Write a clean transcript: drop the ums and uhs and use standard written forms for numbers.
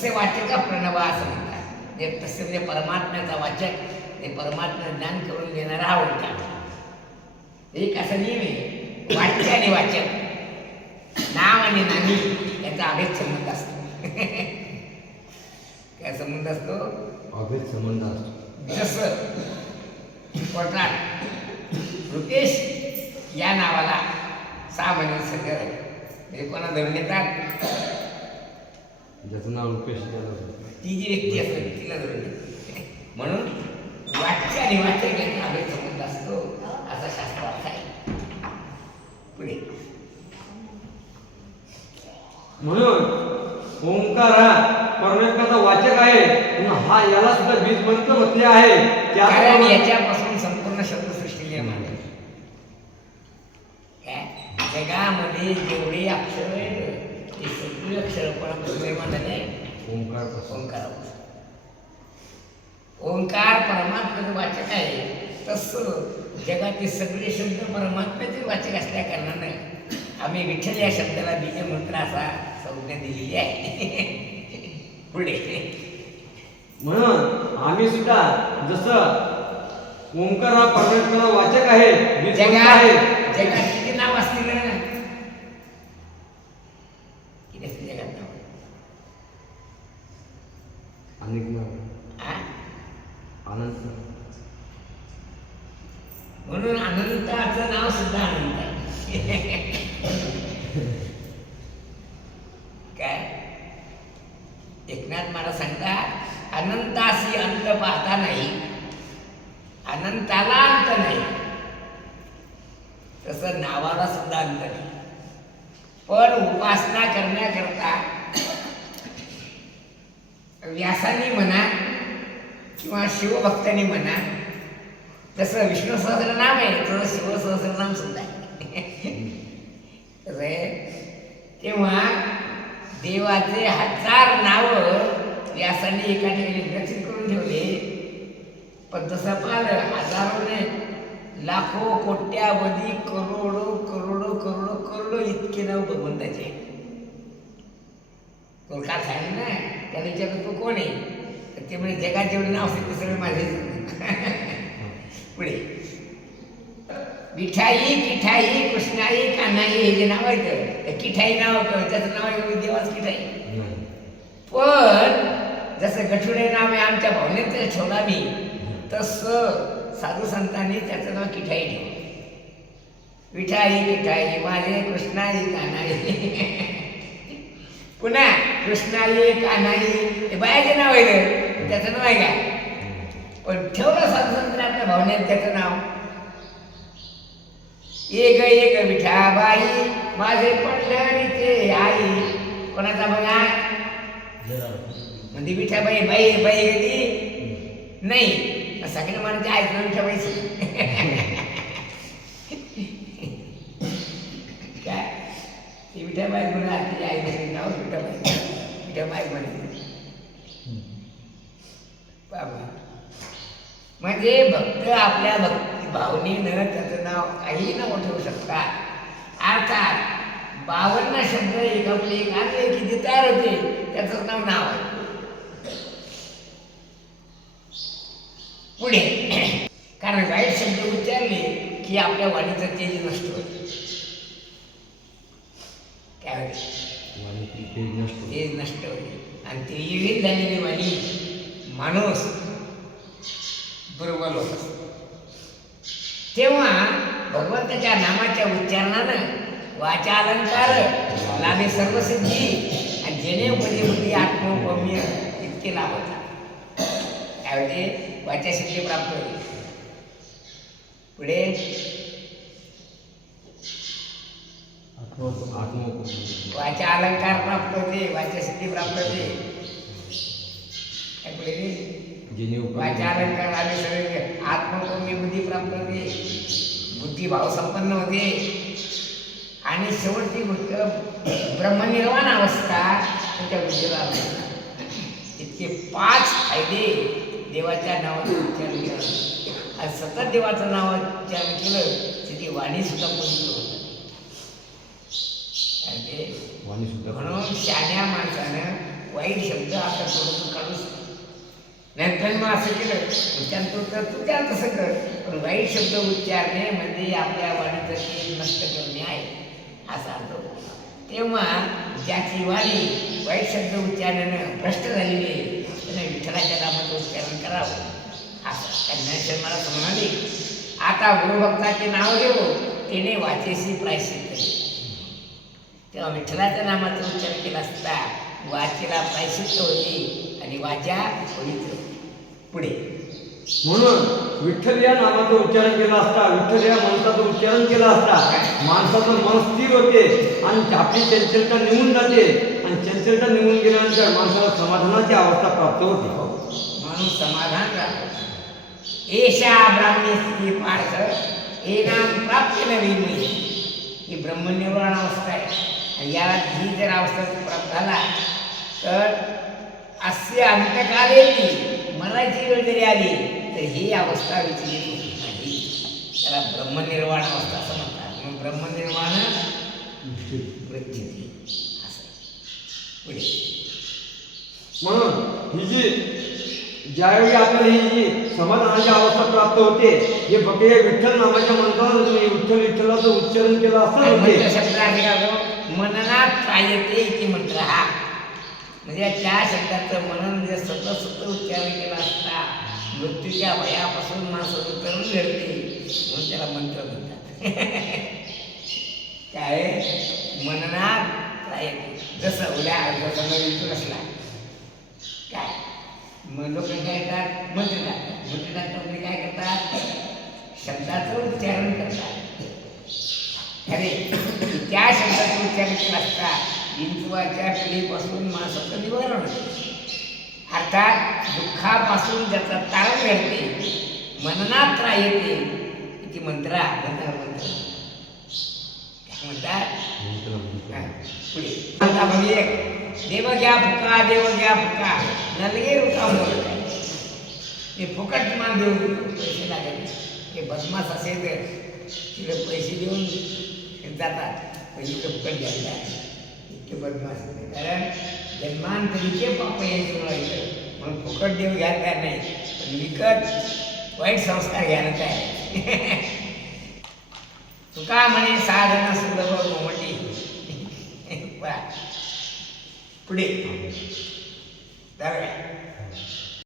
तस्य वाचक प्रणव असं म्हणतात. जे तसे म्हणजे परमात्म्याचा वाचक, ते परमात्मा ज्ञान करून देणारा हा ओंकार. एक असा नियम आहे, वाच्य आणि वाचक, नाव आणि नामी याचा अभेद संबंध असतो. काय संबंध असतो? अभेद संबंध असतो. जसं कोर्टात रुपेश या नावाला 6 महिने सगळं आहे, म्हणजे कोणा धरून येतात, ज्याचं नाव रुपेश ती जी व्यक्ती असेल तिला धरून येतात. म्हणून वाच्य आणि वाचक यांचा अभेद संबंध असतो असा शास्त्रार्थ आहे. पुढे म्हणून ओंकार हा परमेश्वराचा वाचक आहे. हा याला सुद्धा बीज मंत्र म्हटले आहे. कारण याच्यापासून संपूर्ण शब्दसृष्टी निर्माण झाली. जगामध्ये जेवढे अक्षर आहेत ते सगळी अक्षर कोणापासून निर्माण झाले? ओंकारापासून. ओंकार परमात्म्याचं वाचक आहे. तसं जगातील सगळे शब्द परमात्म्याचे वाचक असल्या कारणानं आम्ही विठ्ठल या शब्दाला बीजमंत्र असा संज्ञा दिलेली आहे. पुढे म्हणून आम्ही सुद्धा जसं ओंकार हा परमेश्वराचा वाचक आहे, बीज मंत्र आहे. जगात किती नाव असतील ना? किती असतील जगात नाव? अनेक नाव, अनंत. म्हणून अनंताचं नाव सुद्धा अनंत आहे. काय एकनाथ महाराज सांगतात, अनंतासी अंत पाहता नाही, अनंताला अंत नाही. तसं नावाला सुद्धा अंत नाही. पण उपासना करण्याकरता व्यासांनी म्हणा किंवा शिवभक्तांनी म्हणा, जसं विष्णू सहस्रनाम आहे तसं शिवसहस्रनाम सुद्धा आहे. कसं आहे, तेव्हा देवाचे 1000 नावं व्यासांनी एका ठिकाणी विकसित करून ठेवले. पण तसं पाहिलं, हजारो नाही, लाखो, कोट्यावधी, करोडो करोडो करोडो करोडो इतके नाव भगवंताचे. तो का सांगितलं ना, त्याला विचारलं तू कोण आहे? तर ते म्हणजे जगात जेवढे नाव असतील ते सगळे माझे. पुढे विठाई, किठाई, कृष्णाई, कान्हाई हे जे नाव आहेत, ते किठाई नाव होतं, त्याचं नाव आहे देवाच किठाई. पण जसं गठुडे नाव आहे आमच्या भावनेत ठेवला मी, तसं साधू संतांनी त्याचं नाव किठाई ठेवलं. विठाई किठाई माझे कृष्णाई कान्हाई. पुन्हा कृष्णाई कान्हाई हे बायाचे नाव आहे, त्याचं नाव आहे का? पण ठेवलं साधू संतांनी आपल्या भावनेत त्याचं नाव. एक एक विठाबाई माझे पंढरीचे आई. कोणाचा बघा? म्हणजे विठाबाई बाई बाई कधी नाही, सगळे म्हणायचे आहेत ना विठाबाईची. काय ती विठाबाई म्हणून आधी आई म्हणजे नाव विठाबाई, विठाबाई म्हणायची. बाबा म्हणजे भक्त आपल्या भक्ती भावनेनं त्याचं नाव काही नाव ठेवू शकतात. अर्थात 52 शब्द एकापुढे एक आणले की जे तयार होते त्याचं नाव आहे. पुढे कारण वाईट शब्द उच्चारले की आपल्या वाणीचं तेज नष्ट होते. काय होते? तेज नष्ट होते. आणि तेजहीन झालेली वाणी माणूस बरोबर होत. तेव्हा भगवंताच्या नामाच्या उच्चारणानं वाचालंकार लाभे सर्वसिद्धी आणि जेणे उपदेवती आत्मोपम्य इतके लाभ होतात. काय होते? वाचासिद्धी प्राप्त होते. पुढे वाचा अलंकार प्राप्त होते, वाचासिद्धी प्राप्त होते. काय पुढे? वाचा अलंकार आले सगळे आत्मपूर्ण बुद्धी प्राप्त होते, बुद्धिभाव संपन्न होते. आणि शेवटची गोष्ट ब्रह्मनिर्वाण अवस्था त्याच्या बुद्धीला इतके 5 फायदे देवाच्या नावाचं उच्चारण केलं आणि सतत देवाचं नाव उच्चारण केलं तर ती वाणी सुद्धा पवित्र होत. म्हणून शहाण्या माणसानं वाईट शब्द आता थोडंसं काढूच नंतर मग असं केलं उच्चारतो तर तू त्या तसं कर, पण वाईट शब्द उच्चारणे म्हणजे आपल्या वाणीचं ते नष्ट करणे आहे असा अर्थ होतो. तेव्हा ज्याची वाणी वाईट शब्द उच्चारण्यानं भ्रष्ट झालेली आहे त्याने विठ्ठलाच्या नामाचं उच्चारण करावं असं ज्ञानेश्वर मला म्हणाले. आता गुरुभक्ताचे नाव घेऊ तिने वाचेशी प्रायश्चित्त. तेव्हा विठ्ठलाच्या नामाचं उच्चारण केलं असता वाचेला प्रायश्चित्त होती आणि वाचा पवित्र. पुढे म्हणून विठ्ठल या नामाचं उच्चारण केलं असता, विठ्ठल या माणसाचं उच्चारण केलं असता माणसाचं मन स्थिर होते आणि आपली चंचलता निघून जाते आणि चंचलता निघून गेल्यानंतर माणसाला समाधानाची अवस्था प्राप्त होते. माणूस समाधान राहतो. एषा ब्राह्मणी स्थिती पार्थ एनाम प्राप्त नवी. ही ब्रह्मनिर्वाण अवस्था आहे आणि याला ही जर अवस्था प्राप्त झाला तर असे अंतकाले ती मराठी वेळ जरी आली तर ही अवस्था विचलित होती नाही. त्याला ब्रह्मनिर्वाण अवस्था असं म्हणतात. मग ब्रह्मनिर्वाण वृत्ती असं. पुढे म्हणून ही जी ज्यावेळी आपल्याला ही जी समाधानाची अवस्था प्राप्त होते हे फक्त हे विठ्ठल नामाच्या मंत्रानं तुम्ही विठ्ठल विठ्ठलाचं उच्चारण केलं असतं. शब्द मननात येते इथे मंत्र हा म्हणजे त्या शब्दाचं मनन म्हणजे सतत उच्चारण केला असता मृत्यूच्या भयापासून माणसाचं तरुण घडते म्हणून त्याला मंत्र म्हणतात. काय मननात येते. जसं उद्या विठू असला काय मग लोक काय येतात मंत्र टाकतात. मंत्र टाकतात म्हणजे काय करतात शब्दाचं उच्चारण करतात. अरे त्या शब्दाचं उच्चारण केलं असता विंचवाच्या पिढीपासून माणसाचं निवारण होते. अर्थात दुःखापासून ज्याचा तारण घडते मननात येते ती मंत्रा मंत्र मंत्र काय म्हणतात. पुढे आता म्हणजे देव घ्या फुका देव घ्या फुका नलगे रुका मोल काय हे फुकट मान देऊन पैसे लागले. हे बदमाश असेल तर तिला पैसे देऊन जातात पैसे फुकट घ्यायला इतके बदमाश होते. कारण जन्मांतरीचे पाप यांच्यामुळे व्हायचं म्हणून फुकट देव घ्यायला तयार नाही पण विकत वाईट संस्कार घ्यायला तयार. तुका म्हणे साधना सुलभ मोमटी. पुढे